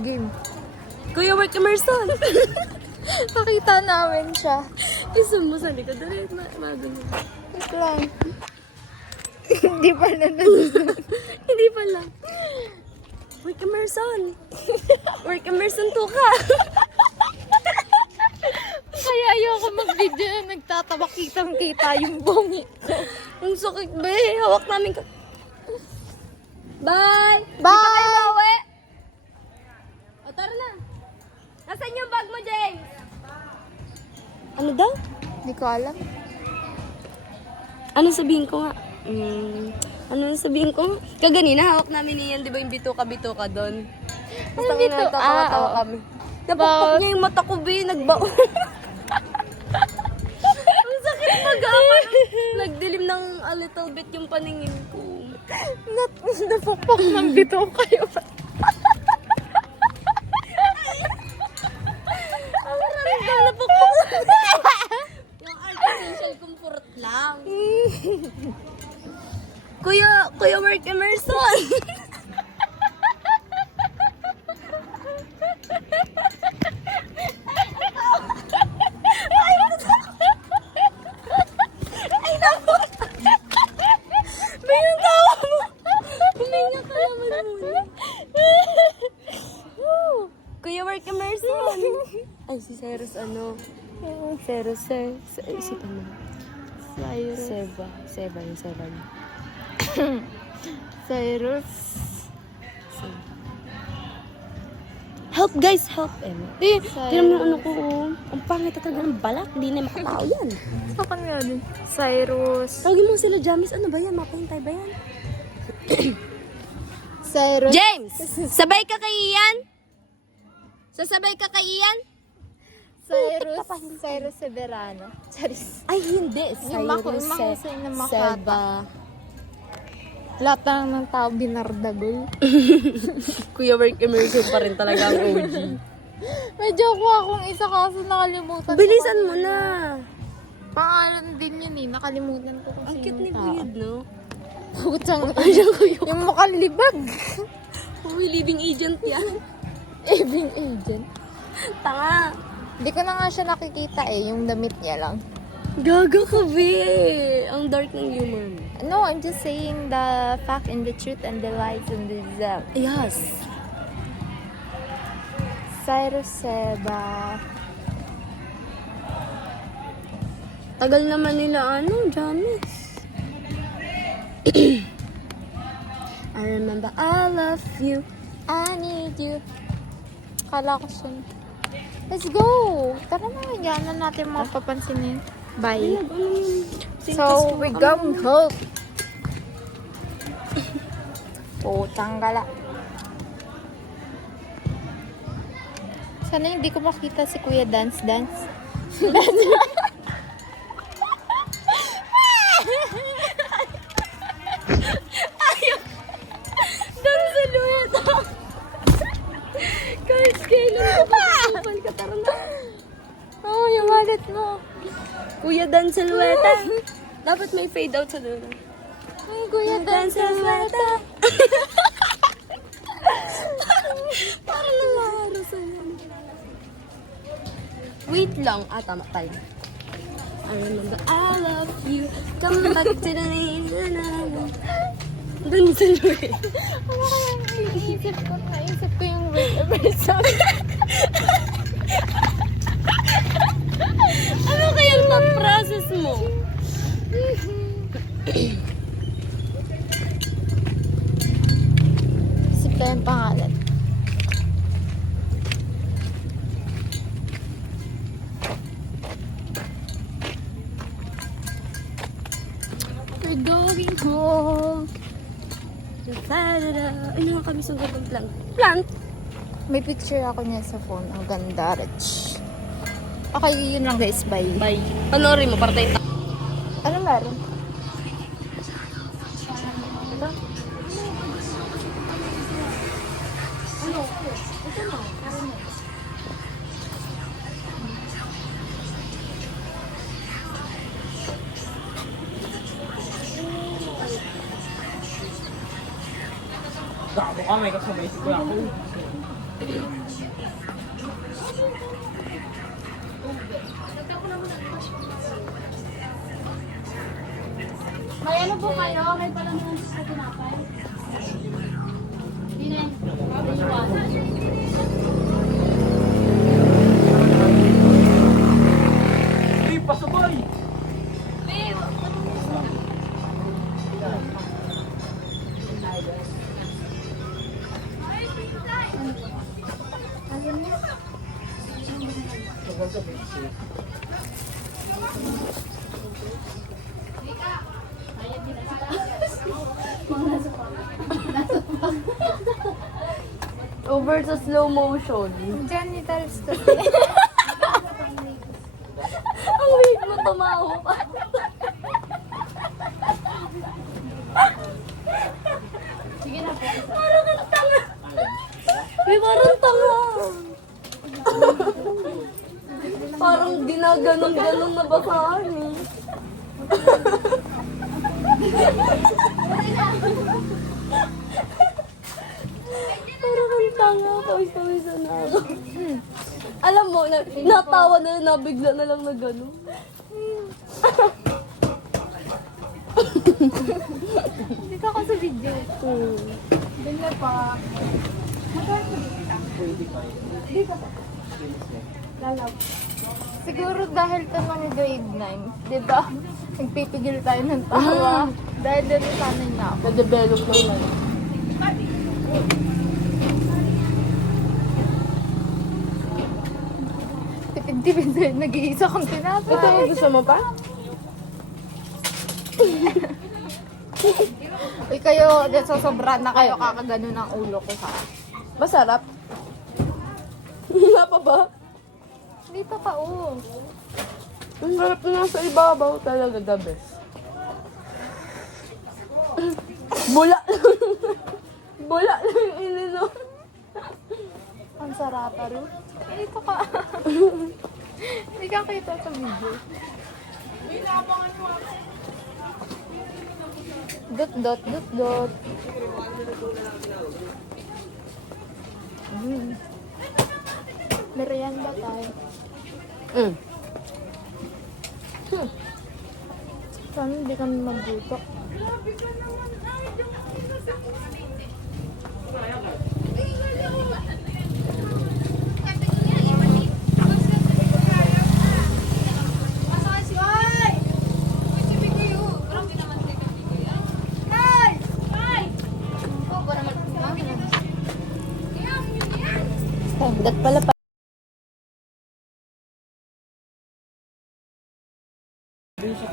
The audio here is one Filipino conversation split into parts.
Game. Kuya Work Emerson. Nakita namin siya. Gusto mo sa likod. Dali, magano. Wait lang. Hindi pa nanonood. Hindi pala. Work Emerson. Work Emerson to ka. Kaya ayoko mag-video na nagtatawa, kitang-kita yung bongi ko. Ang sakit ba eh. Hawak namin ka. Bye! Bye! Di pa kayo mauwi? O, tara na. Nasaan yung bag mo, James? Ano daw? Hindi ko alam. Ano sabihin ko nga? Ano sabihin ko? Kaganina, hawak namin niyan, di ba yung bituka-bituka doon? Basta bituka? nagtatawa-tawa Oo. kami. Napakpak niya yung mata ko, be. Nagbaon. Ang sakit mag-ama. Nagdilim ng a little bit yung paningin ko. Napakpak ng bito kayo. Ang ramdam na pakpak. Yung artificial comfort lang. Kuya Work Emerson. Ay, naku. May yung tawa mo. Huminga ka naman muna. Kuya Work Emerson. Ay, si Cyrus ano? Cyrus, isipan mo. Cyrus. Seba yung Seba niya. Cyrus. Help guys, help! Tinan mo yung ano ko, ang pangit na talaga ng balat, hindi na makatao yan. Sa kanya din. Cyrus. Tawagin mo sila, Jamis, ano ba yan? Mapahintay ba yan? Cyrus. James! Sabay ka kay Ian? Sasabay ka kay Ian? Cyrus Severano. Charis. Ay, hindi. Yung mahusay na makata. Seba. Lahat na ng tao binardagol. Kuya Work Emerson pa rin talaga ang OG. May joke akong isa kaso nakalimutan Bilisan ko. mo na. Pangalan din yun eh. Nakalimutan ko kung Ang sino cute ni yung tao. Buyod, no? Putang Ayun, Kuya. yung mukhang libag. Uy, living agent yan. Living agent. Tanga. Hindi ko na nga siya nakikita eh. Yung damit niya lang. Gaga ka, be. Ang dark ng humor mo. No, I'm just saying the fact and the truth and the lies and the Yes. Cyrus Seba. Tagal naman nila, Jamis. I remember I love you. I need you. Kala ko siya. Let's go! Tara na, yan na natin mga papansinin. Bye. So, we're going home. Putang gala. Sana hindi ko makita si Kuya Dance. Dan sa luweta. Kahit kailan ka pa kapal ka, tara na. Oh, yung wallet mo. Kuya Dan Silweta. Dapat may fade out sa dulo. Ay, Kuya Dance. Parang nangyari sa'yo. Wait lang. Tama tayo. I remember I love you. Come back to the Dan Silweta. Ano kaya naisip ko yung word episode. Ano kaya ang thought process mo? Isip ko yung pangalan. We're going home. Ay, nakakamiss ang gandang plant. Plant? May picture ako niya sa phone. Ang ganda, Rich. Okay, yun lang guys. Bye. Bye. Panoorin mo, para tayo. Ano meron? Gago ka, may kasabay si Kuya ko. May ano po kayo? May palaman sa tinapay? Hindi na. Uy, pasabay! Over sa slow motion. Genitals kasi. Ang weird mo tumawa pa. Sige na po. Parang kang tanga. May parang tanga. Parang ginaganon-ganon na basahan eh. Parang kang tanga. Pawis-pawisan na ako. Alam mo, natawa na lang, nabigla na lang na gano'n. Dito ako sa video. Ganyan pa. Lalab. Siguro dahil to ng grade 9, di ba? Nagpipigil tayo ng tawa. Dahil dito sana niya ako. Na-develop na lang. Tipid-tipid sa'yo, nag-iisa kong tinapay. Ito yung gusto mo pa? Uy, kayo, sosobra na kayo kakagano ng ulo ko ha. Masarap. Wala pa ba? Dito ka, oh. Ang sarap na nasa ibabaw talaga, the best. Bula. Bula lang yung ininom. Ang sarap, aro. Dito ka. Hindi ka kita sa video. Dot, dot, dot, dot. Merienda tayo. Sana hindi kami magluto. Dat pala pa.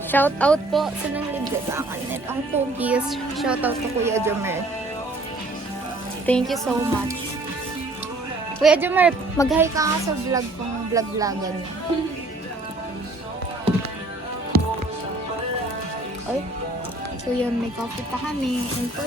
Shout out po sa nangligya sa akin. At ang Pogies, shout out to Kuya Jomer. Thank you so much. Kuya Jomer, mag-hi ka nga sa vlog kong vlog-vlogan. Ay, so yun, may coffee pa kami. And for